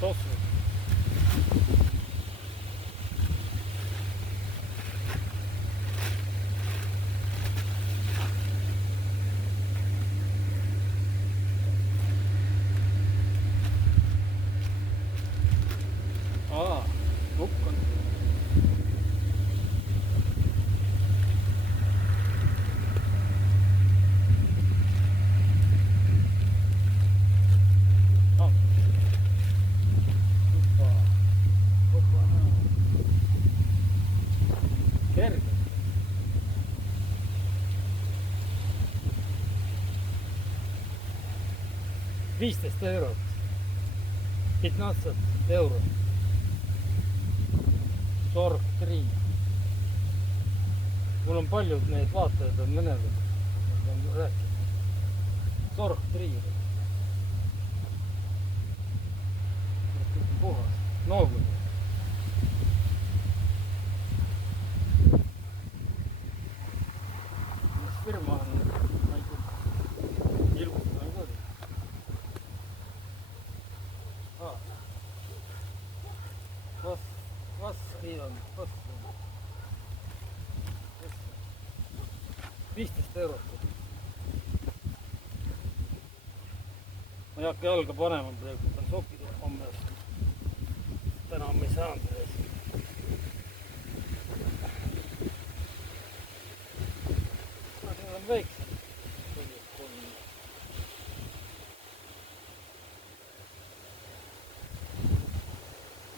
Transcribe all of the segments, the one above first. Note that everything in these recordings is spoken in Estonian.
Sossu. Nukk on. Kerge. 15 eurot. 15 eurot. Sorg 3. Mul on paljud need vaatajad on mõned. Nad on rääkinud. Sorg 3. Puhas. Noogud. Mis firma on? Ma ei tea. Ilgustan ka. Kas nii on? 15 eurot. Ma ei hakka jalga panema praegu, pean sokid homme. Täna ma ei saanud. Need on väiksed.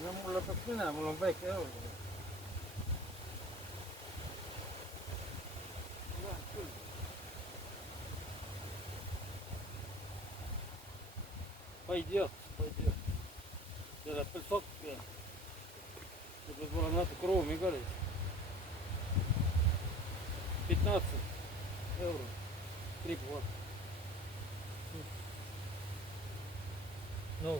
No mulle peaks minema, mul on väike jalg. Paidiot. See läheb veel sokki. See peab olema natuke ruumi ka liis. 15 eurot. Kriibu vaata. No.